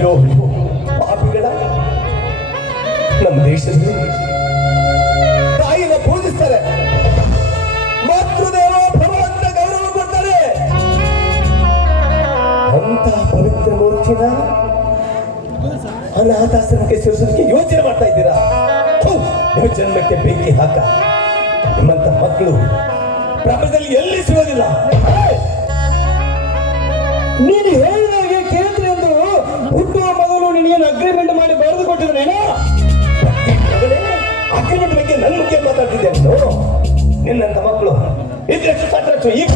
ಅಯ್ಯೋ ಪಾಪಿಗಳ ನಮ್ಮ ದೇಶದಲ್ಲಿ ತಾಯಿನ ಪೂಜಿಸ್ತಾರೆ, ಮಾತೃದೇವ ಭವ ಅಂತ ಗೌರವ ಕೊಡ್ತಾರೆ. ಅಂತ ಪವಿತ್ರ ಮೂರ್ತಿನ ಅನಾಥಾಶ್ರಮಕ್ಕೆ ಸೇರಿಸೋದಕ್ಕೆ ಯೋಚನೆ ಮಾಡ್ತಾ ಇದ್ದೀರಾ? ನಿಮ್ಮ ಜನ್ಮಕ್ಕೆ ಬೆಂಕಿ ಹಾಕ. ನಿಮ್ಮಂತ ಮಕ್ಕಳು ಪ್ರಪಂಚದಲ್ಲಿ ಎಲ್ಲಿ ಸಿಗೋದಿಲ್ಲ. ನೀನು ಹೇಳಿದಾಗೆ ಕೇಂದ್ರ ಎಂದು ಹುಟ್ಟುವ ಮೊದಲು ನೀನೇನು ಅಗ್ರಿಮೆಂಟ್ ಮಾಡಿ ಬರೆದು ಕೊಟ್ಟಿದ್ದೇನೆ. ಅಗ್ರಿಮೆಂಟ್ ಬಗ್ಗೆ ನನ್ನ ಮುಖ್ಯ ಮಾತಾಡ್ತಿದ್ದೆ ಅಂತ. ನಿನ್ನಂತ ಮಕ್ಕಳು ಇದ್ರಷ್ಟು ಸಾಕಷ್ಟು ಈಗ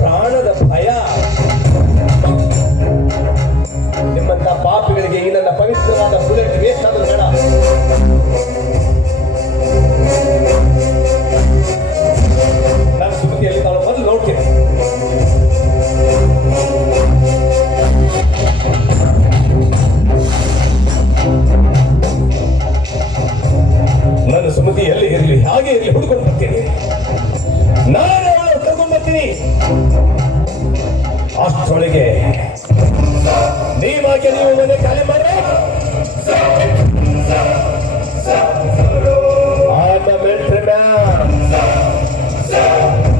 ಪ್ರಾಣದ ಭಯ. ನಿಮ್ಮಂತ ಪಾಪಿಗಳಿಗೆ ಈ ನನ್ನ ಪವಿತ್ರವಾದ ಬುಲೆಟ್ ವೇಸ್ಟ್ ಆದರೂ ಬೇಡ. ನಾನು ಸುಮತಿಯಲ್ಲಿ ತಾಳು ಬಂದು ನೋಡ್ತೀನಿ. ನನ್ನ ಸುಮತಿ ಎಲ್ಲಿ ಇರಲಿ, ಹಾಗೆ ಇರಲಿ, ಹುಡ್ಕೊಂಡು ಬರ್ತೀನಿ. ನಾನೇ ಅವಳು ಕರ್ಕೊಂಡು ಬರ್ತೀನಿ. ಅಷ್ಟೊಳಗೆ ನೀವಾಗೆ ನೀವು ಮನೆ ಖಾಲಿ ಮಾಡಿ.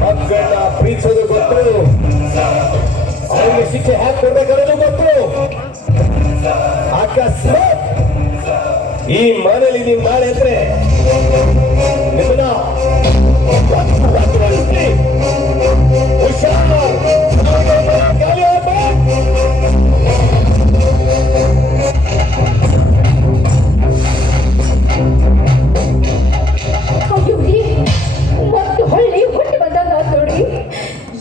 ಮಕ್ಕಳನ್ನ ಪ್ರೀತಿಸೋದು ಗೊತ್ತು, ಅವರಿಗೆ ಶಿಕ್ಷೆ ಹ್ಯಾಕ್ ಕೊಡ್ಬೇಕಾದ್ರೂ ಗೊತ್ತು. ಅಕಸ್ಮಾತ್ ಈ ಮನೇಲಿ ನೀವು ನಾಳೆ ಅಂದ್ರೆ ನಿಮ್ಮನ್ನ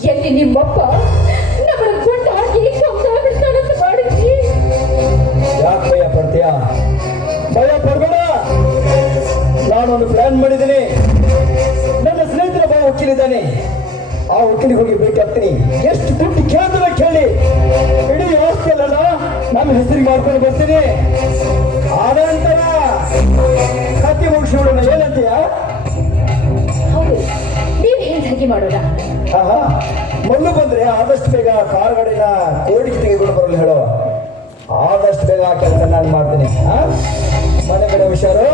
ಎಲ್ಲಿ ನಿಮ್ಮಪ್ಪ ನಮ್ಮನ್ನ ಕೊಂಡ ಹಾಕಿ ಕೆಲಸ ಮಾಡಿದ್ವಿ. ಯಾಕೆ ಭಯ ಪಡ್ತೀಯಾ? ಭಯ ಪಡ್ಬೇಡ. ನಾನೊಂದು ಪ್ಲಾನ್ ಮಾಡಿದ್ದೀನಿ. ನನ್ನ ಸ್ನೇಹಿತರ ಬಾ ವಕೀಲಿದ್ದಾನೆ, ಆ ವಕೀಲಿಗೆ ಹೋಗಿ ಭೇಟಿ ಆಗ್ತೀನಿ. ಎಷ್ಟು ದುಡ್ಡು ಕೇಳಿದ್ರೆ ಕೇಳಿ, ಇಡೀ ವ್ಯವಸ್ಥೆ ಅಲ್ಲ ನಮ್ಮ ಹೆಸರಿಗೆ ಮಾಡ್ಕೊಂಡು ಬರ್ತೀನಿ. ಆನಂತರ ಕತ್ತಿ ಮುಗಿಸಿಬಿಡೋಣ. ಏನಂತೀಯ? ಹೌದು, ನೀವು ಹೇಳಿದ ಹಾಗೆ ಮಾಡೋಣ. ಆಹಾ, ಮೊದಲು ಬಂದ್ರೆ ಆದಷ್ಟು ಬೇಗ ಕಾರ್ ಗಾಡಿನ ಕೋರ್ಟಿಗೆ ತೆಗೆದುಕೊಂಡು ಬರಲು ಹೇಳೋ. ಆದಷ್ಟು ಬೇಗ ಆ ಕೆಲಸ ನಾನು ಮಾಡ್ತೀನಿ. ಮನೆ ಕಡೆ ಹುಷಾರು.